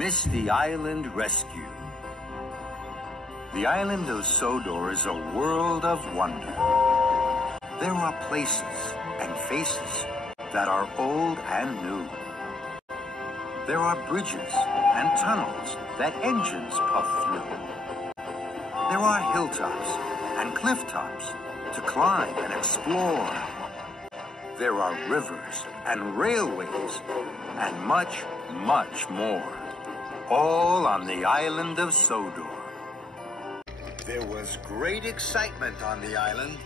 Misty Island Rescue. The island of Sodor is a world of wonder. There are places and faces that are old and new. There are bridges and tunnels that engines puff through. There are hilltops and cliff tops to climb and explore. There are rivers and railways and much, much more. All on the island of Sodor. There was great excitement on the island.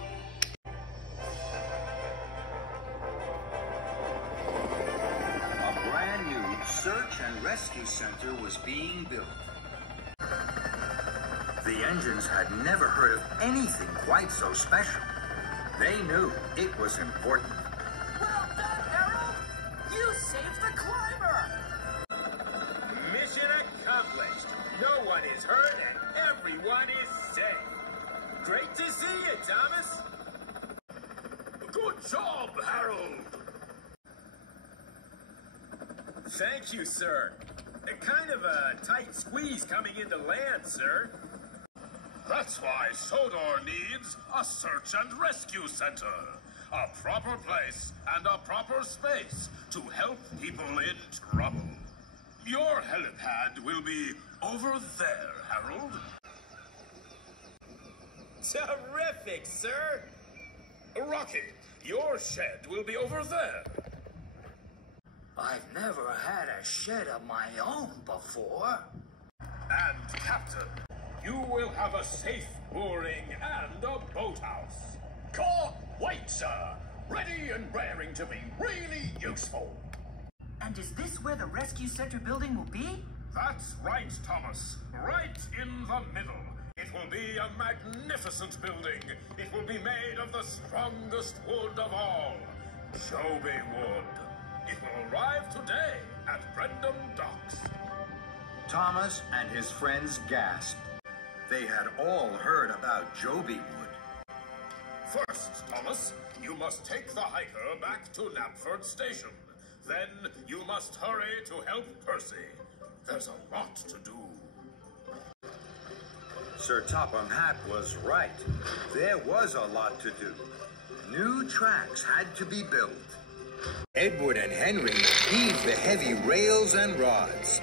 A brand new search and rescue center was being built. The engines had never heard of anything quite so special. They knew it was important. Well done, Harold! You saved the climber! Mission accomplished. No one is hurt and everyone is safe. Great to see you, Thomas. Good job, Harold. Thank you, sir. Kind of a tight squeeze coming into land, sir. That's why Sodor needs a search and rescue center. A proper place and a proper space to help people in trouble. Your helipad will be over there, Harold. Terrific, sir. Rocky, your shed will be over there. I've never had a shed of my own before. And Captain, you will have a safe mooring and a boathouse. Can't wait, sir. Ready and raring to be really useful. And is this where the rescue center building will be? That's right, Thomas. Right in the middle. It will be a magnificent building. It will be made of the strongest wood of all, Joby wood. It will arrive today at Brendam Docks. Thomas and his friends gasped. They had all heard about Joby wood. First, Thomas, you must take the hiker back to Knapford Station. Then you must hurry to help Percy. There's a lot to do. Sir Topham Hatt was right. There was a lot to do. New tracks had to be built. Edward and Henry heaved the heavy rails and rods.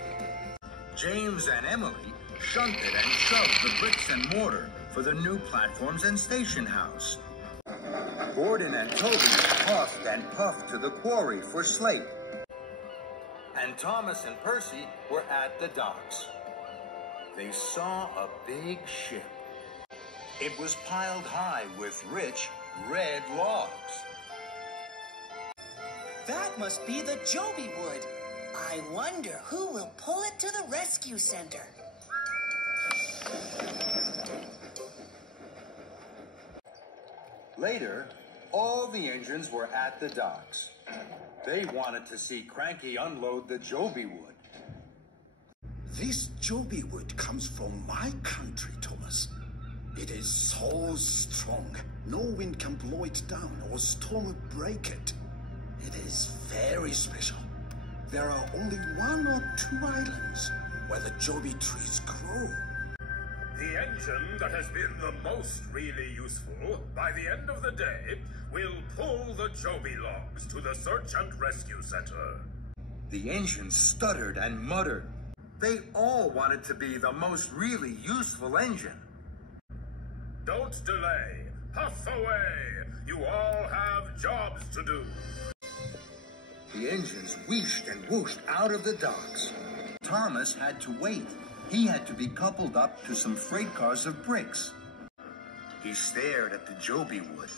James and Emily shunted and shoved the bricks and mortar for the new platforms and station house. Gordon and Toby puffed and puffed to the quarry for slate. And Thomas and Percy were at the docks. They saw a big ship. It was piled high with rich red logs. That must be the Joby wood. I wonder who will pull it to the rescue center. Later, all the engines were at the docks. They wanted to see Cranky unload the Joby wood. This Joby wood comes from my country, Thomas. It is so strong, no wind can blow it down or storm break it. It is very special. There are only 1 or 2 islands where the Joby trees grow. The engine that has been the most really useful, by the end of the day, will pull the Joby logs to the search and rescue center. The engine stuttered and muttered. They all wanted to be the most really useful engine. Don't delay. Puff away. You all have jobs to do. The engines wheeshed and whooshed out of the docks. Thomas had to wait. He had to be coupled up to some freight cars of bricks. He stared at the Joby wood.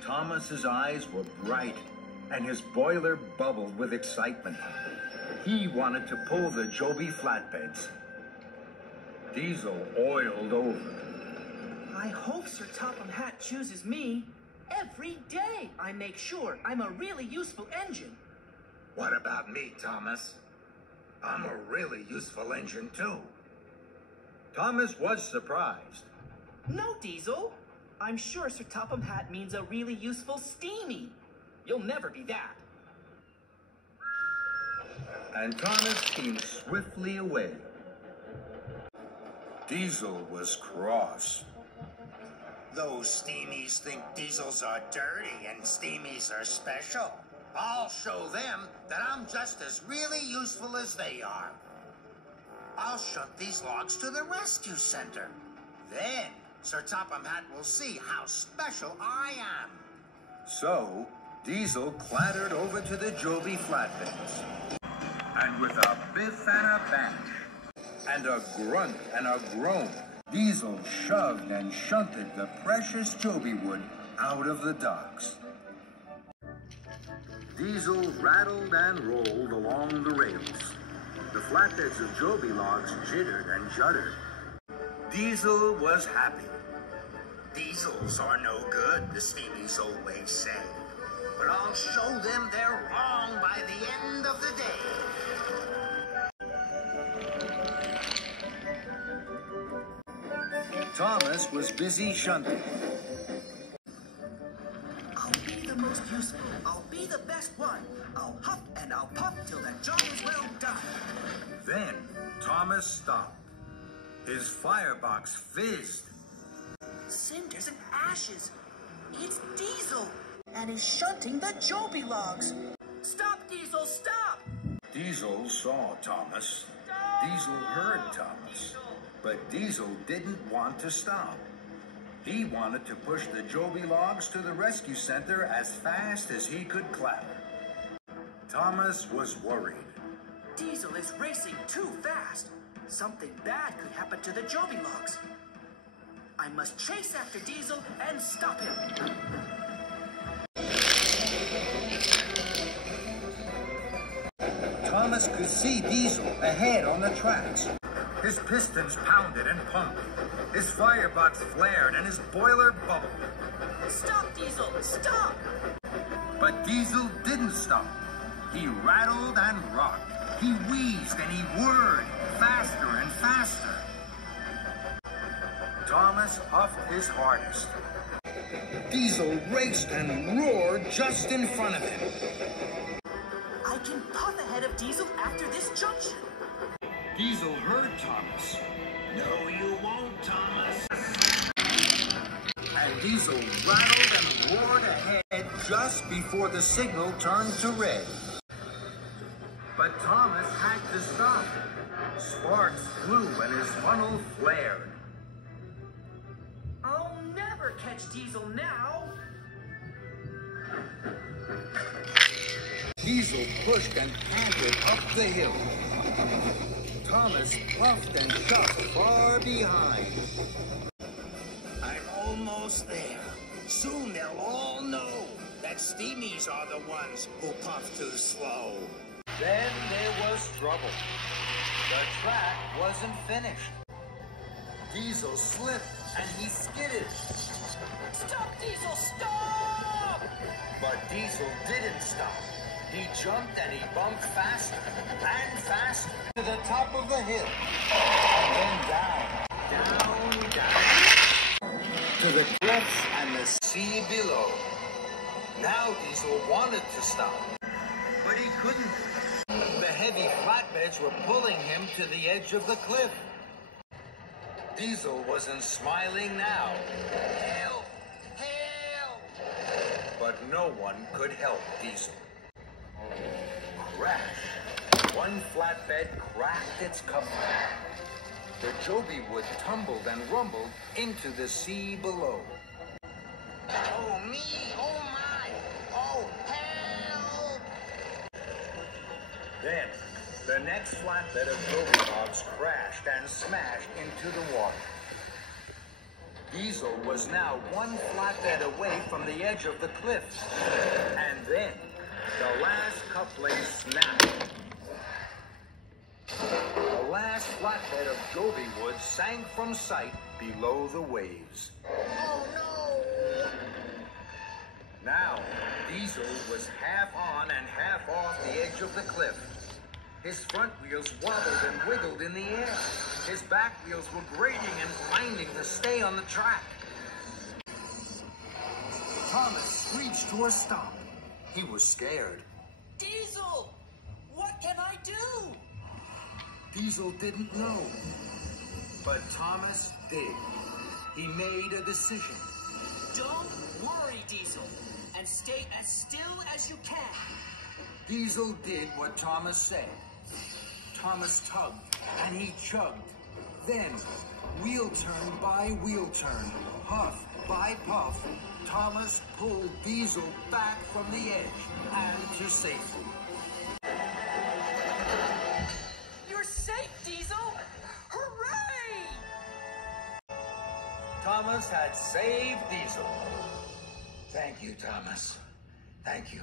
Thomas's eyes were bright, and his boiler bubbled with excitement. He wanted to pull the Joby flatbeds. Diesel oiled over. I hope Sir Topham Hatt chooses me. Every day I make sure I'm a really useful engine. What about me, Thomas? I'm a really useful engine, too. Thomas was surprised. No, Diesel. I'm sure Sir Topham Hatt means a really useful steamy. You'll never be that. and Thomas came swiftly away. Diesel was cross. Those steamies think diesels are dirty and steamies are special. I'll show them that I'm just as really useful as they are. I'll shunt these logs to the rescue center. Then Sir Topham Hatt will see how special I am. So, Diesel clattered over to the Joby flatbeds. And with a biff and a bash, and a grunt and a groan, Diesel shoved and shunted the precious Joby wood out of the docks. Diesel rattled and rolled along the rails. The flatbeds of Joby logs jittered and juddered. Diesel was happy. Diesels are no good, the steamies always say. But I'll show them they're wrong by the end of the day. Thomas was busy shunting. I'll be the most useful. I'll be the best one. I'll huff and I'll puff till the job is well done. Then Thomas stopped. His firebox fizzed. Cinders and ashes. It's Diesel. And he's shunting the Joby logs. Stop, Diesel, stop! Diesel saw Thomas. Diesel heard Thomas. But Diesel didn't want to stop. He wanted to push the Joby logs to the rescue center as fast as he could clatter. Thomas was worried. Diesel is racing too fast. Something bad could happen to the Joby logs. I must chase after Diesel and stop him. Thomas could see Diesel ahead on the tracks. His pistons pounded and pumped. His firebox flared and his boiler bubbled. Stop, Diesel! Stop! But Diesel didn't stop. He rattled and rocked. He wheezed and he whirred faster and faster. Thomas puffed his hardest. Diesel raced and roared just in front of him. I can puff ahead of Diesel after this junction. Diesel heard Thomas. No, you won't, Thomas. And Diesel rattled and roared ahead just before the signal turned to red. But Thomas had to stop. Sparks flew and his funnel flared. I'll never catch Diesel now. Diesel pushed and panted up the hill. Thomas puffed and shoved far behind. I'm almost there. Soon they'll all know that steamies are the ones who puff too slow. Then there was trouble. The track wasn't finished. Diesel slipped and he skidded. Stop, Diesel, stop! But Diesel didn't stop. He jumped and he bumped faster and faster to the top of the hill. And then down, to the cliffs and the sea below. Now Diesel wanted to stop, but he couldn't. The heavy flatbeds were pulling him to the edge of the cliff. Diesel wasn't smiling now. Help! Help! But no one could help Diesel. Crash! One flatbed cracked its cover. The Joby wood tumbled and rumbled into the sea below. Oh, me! Oh, my! Oh, help! Then, the next flatbed of Joby logs crashed and smashed into the water. Diesel was now one flatbed away from the edge of the cliff. And then, the last coupling snapped. The last flatbed of Joby wood sank from sight below the waves. Oh, no! Now, Diesel was half on and half off the edge of the cliff. His front wheels wobbled and wiggled in the air. His back wheels were grating and grinding to stay on the track. Thomas screeched to a stop. He was scared. Diesel! What What can I do? Diesel didn't know. But Thomas did. He made a decision. Don't worry, Diesel, and stay as still as you can. Diesel did what Thomas said. Thomas tugged, and he chugged. Then, wheel turn by wheel turn, puff by puff, Thomas pulled Diesel back from the edge and to safety. You're safe, Diesel! Hooray! Thomas had saved Diesel. Thank you, Thomas. Thank you.